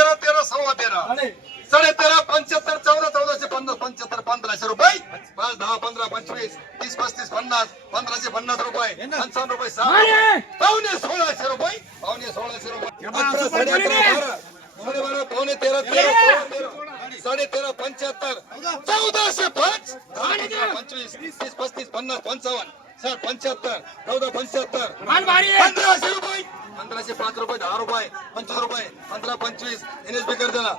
तेरा तेरा सव्वा तेरा. साडे तेरा पंच्याहत्तर चौदा चौदाशे पन्नास पंच्याहत्तर पंधराशे रुपये. पाच दहा पंधरा पंचवीस तीस पस्तीस पन्नास पंधराशे पन्नास रुपये. पंचावन्न रुपये सहा. पावणे सोळाशे रुपये. पावणे सोळाशे रुपये. अकरा साडे अकरा बारा पावणे बारा. पावणे तेरा तेरा साडे तेरा. पंच्याहत्तर. चौदाशे पाच. दहा पंचवीस तीस पस्तीस पन्नास पंचावन्न. साठ पंच्याहत्तर. चौदा पंच्याहत्तर. पंधराशे रुपये. पंधराशे पाच रुपये दहा रुपये पंचवीस रुपये पंधरा पंचवीस एन एस बी कर्जना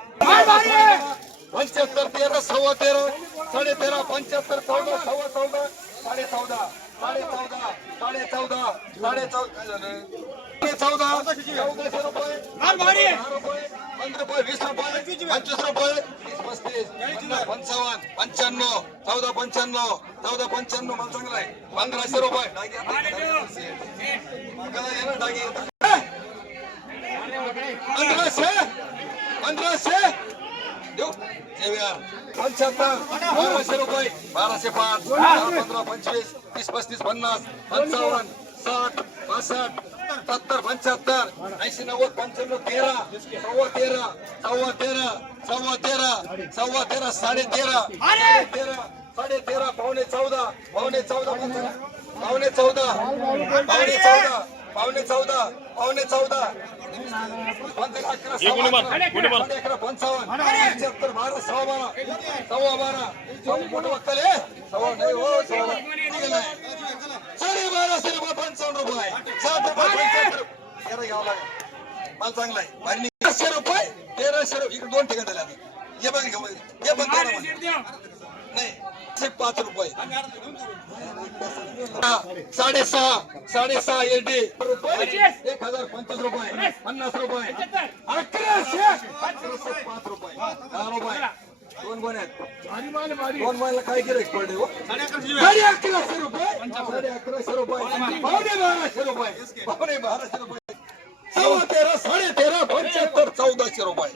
पंच्याहत्तर तेरा सव्वा तेरा साडे तेरा पंच्याहत्तर चौदा सव्वा चौदा साडे चौदा साडे चौदा साडे चौदा साडे चौदा चौदा चौदाशे रुपये दहा रुपये पंधरा रुपये वीस रुपये पंचवीस रुपये तीस पस्तीस पंचावन्न पंच्याण्णव चौदा पंच्याण्णव चौदा पंच्याण्णव मला चांगला आहे. पंधराशे रुपये. डागी आता- मला आहे ना डागी पंधराशे पंधराशे देऊ जेव्या पंच्याहत्तर बाराशे रुपये. बाराशे पाच पंधरा पंचवीस तीस पस्तीस पन्नास पंचावन्न साठ पासष्ट सत्तर पंच्याहत्तर ऐंशी नव्वद पंच्याण्णव तेरा सव्वा तेरा सव्वा तेरा सव्वा तेरा सव्वा तेरा साडे तेरा तेरा साडे तेरा पावणे चौदा पावणे चौदा पावणे चौदा पावणे चौदा पावणे चौदा पावणे चौदा. अकरा पंचावन्न. पंच्याहत्तर बारा सव्वा बारा. सव्वा बारा. सव्वा मोठं वक्कल आहे. सव्वा नाही हो सव्वा बारा. ठीक आहे. ना? साडे बाराशे रुपये पंचावन्न रुपये. सात रुपये पंच्याहत्तर तेरा घ्यावं लागेल. माल चांगला आहे. आणि तेराशे रुपये तेराशे रुपये. इकडे दोन ठिकाण झाले आता. हे बघ घेऊ हे. नाही. पाच रुपये. साडेसहा साडेसहा एल डी एक हजार पंचवीस रुपये. पन्नास रुपये. अकराशे अकराशे पाच रुपये. दहा रुपये. दोन गोण्या आहेत. दोन महिला काय गिराईक पडले हो? साडे अकराशे रुपये. साडे अकराशे रुपये. पावणे बाराशे रुपये. पावणे बाराशे रुपये सव्वा तेरा साडे तेरा पंच्याहत्तर चौदाशे रुपये.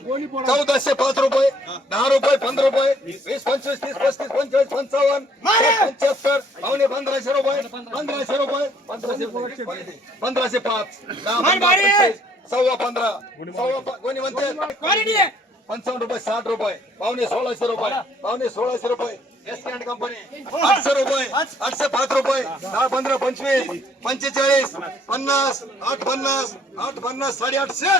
चौदाशे पाच रुपये दहा रुपये पंधरा रुपये वीस पंचवीस तीस पस्तीस पंचवीस पंचावन्न पंच्याहत्तर पावणे पंधराशे रुपये पंधराशे रुपये पंधराशे पंधराशे पाच दहा सव्वा पंधरा सव्वा कोणी म्हणते? पंचावन्न रुपये साठ रुपये पावणे सोळाशे रुपये पावणे सोळाशे रुपये. कंपनी. आठशे रुपये आठशे पाच रुपये दहा पंधरा पंचवीस पंचेचाळीस पन्नास आठ पन्नास आठ पन्नास साडे आठशे.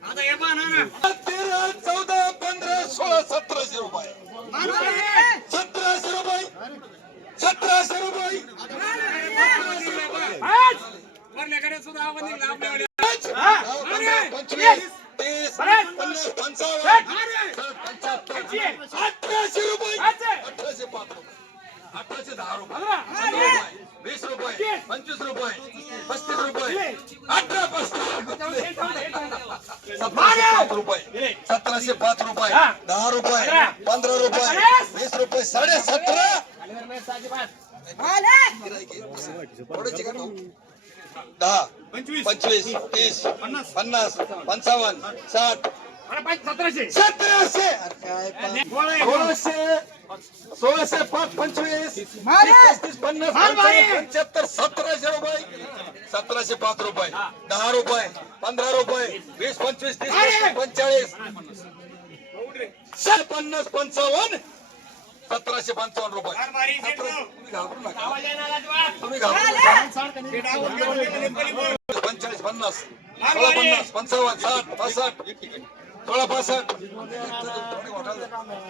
तेरा चौदा पंधरा सोळा सतराशे रुपये सतराशे रुपये सतराशे रुपये पंचवीस तीस पन्नास पंचावन्न अठराशे रुपये अठराशे पाच रुपये. अठराशे दहा रुपये. वीस रुपये. पंचवीस रुपये. पस्तीस रुपये. अठरा पस्तीस. सतराशे पाच रुपये. सतराशे पाच रुपये. दहा रुपये. पंधरा रुपये. वीस रुपये. साडे सतरा? दहा. पंचवीस. तीस. पन्नास. पंचावन्न. साठ. सतराशे. पा- सोळाशे. सोळाशे पाच पंचवीस. पन्नास पंच्याहत्तर सतराशे रुपये. सतराशे पाच रुपये दहा रुपये पंधरा रुपये वीस पंचवीस तीस पंचेचाळीस पन्नास पंचावन्न सतराशे पंचावन्न रुपये. पंचेचाळीस पन्नास सोळा पन्नास पंचावन्न साठ पासष्ट सोळा पासष्ट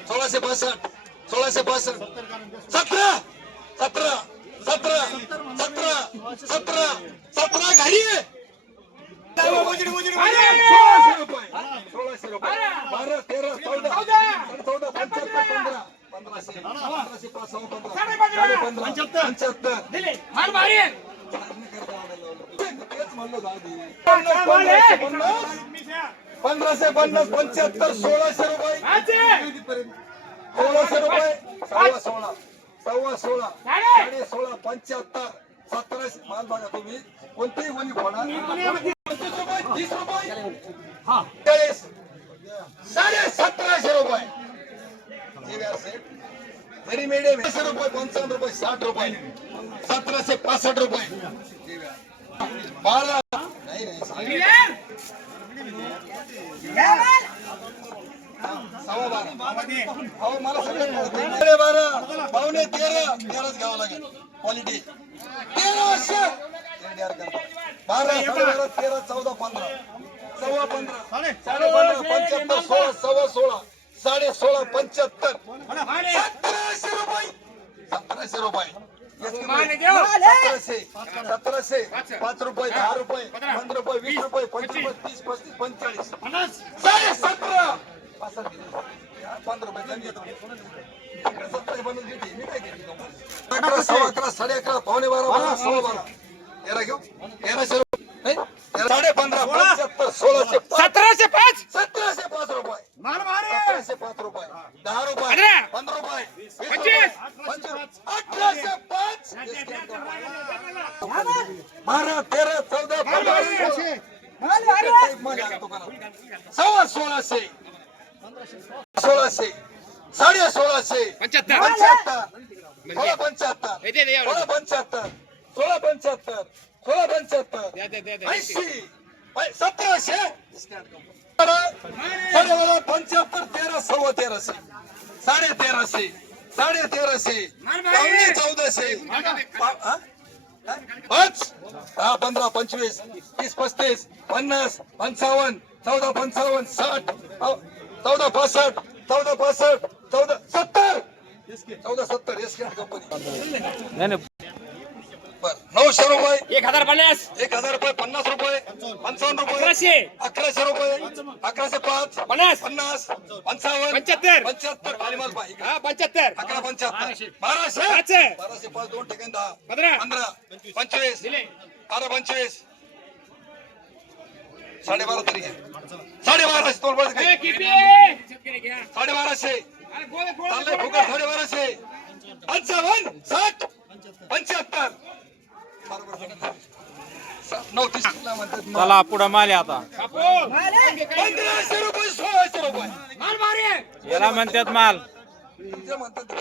सोळाशे पासष्ट सोळाशे पासष्ट. सतरा सतरा सतरा सतरा सतरा घाई आहे. सोळाशे रुपये सोळाशे रुपये बारा तेरा चौदा चौदा पंच्याहत्तर पंधरा पंधराशे पंधराशे पाच सहा पंधरा साडे पंधरा पंच्याहत्तर पंधराशे पन्नास पंच्याहत्तर सोळाशे रुपये. सोळाशे रुपये सव्वा सोळा. सव्वा सोळा. साडे. सोळा पंच्याहत्तर सतराशे. माल बघा तुम्ही. कोणतेही कोणी फोडा तीस रुपये. चाळीस. साडे सतराशे रुपये. तरी मेडे वीस रुपये पंचावन्न रुपये साठ रुपये. सतराशे पासष्ट रुपये. बारा. नाही बारा. अहो, मला बारा. पावणे तेरा. तेराच घ्यावं लागेल. क्वालिटी तेराशे. वर्ष बारा तेरा चौदा पंधरा. सव्वा पंधरा. साडे पंधरा पंच्याहत्तर सोळा सव्वा सोळा. साडे सोळा पंच्याहत्तर. सतराशे रुपये. सतराशे. सतराशे. पाच रुपये दहा रुपये पंधरा रुपये वीस रुपये पंचवीस रुपये तीस पस्तीस पंचेचाळीस. साडे सतरा. पंधरा रुपये. कमी येतो. इकडे सतराशे पन्नास घेते. मी काय घेते? अकरा सव्वा अकरा साडे अकरा पावणे बारा बारा सव्वा बारा. तेरा घेऊ. तेराशे रुपये. साडे पंधरा. पंच्याहत्तर सोळाशे पाच. सतराशे पाच. सतराशे पाच रुपये सतराशे पाच रुपये दहा रुपये पंधरा. पंधरा रुपये वीस रुपये, पंचवीस. पंचवीस, अठराशे पाच बारा तेरा चौदा पंधरा सोळा. सव्वा सोळाशे सोळाशे साडे सोळाशे पंच्याहत्तर सोळा पंच्याहत्तर सोळा पंच्याहत्तर सोळा पंच्याहत्तर सोळा पंच्याहत्तर ऐंशी सतराशे साडे पंच्याहत्तर तेरा सव्वा तेराशे साडे तेराशे साडे तेराशे चौदाशे पाच दहा पंधरा पंचवीस तीस पस्तीस पन्नास पंचावन्न चौदा पंचावन्न साठ चौदा पासष्ट चौदा पासष्ट चौदा सत्तर! चौदा सत्तर एस कंपनी नऊशे रुपये. एक हजार पन्नास. एक हजार रुपये पन्नास रुपये पंचावन्न रुपये अकराशे. अकराशे रुपये अकराशे पाच पन्नास. पन्नास पंचावन्न पंच्याहत्तर. पंच्याहत्तर. खाली माल. हा पंच्याहत्तर. अकरा पंच्याहत्तर. बाराशे. बाराशे. पाच दोन ठिकाणी दहा. पंधरा. पंधरा. पंचवीस. बारा पंचवीस. साडेबारा तरी साडेबाराशे घ्या. साडेबाराशे. साडेबाराशे. पंचावन्न साठ पंच्याहत्तर नऊ तीस म्हणतात चला पुढे माले आता? पंधराशे रुपये सोळाशे रुपये मार मारे याला म्हणतात माल म्हणतात.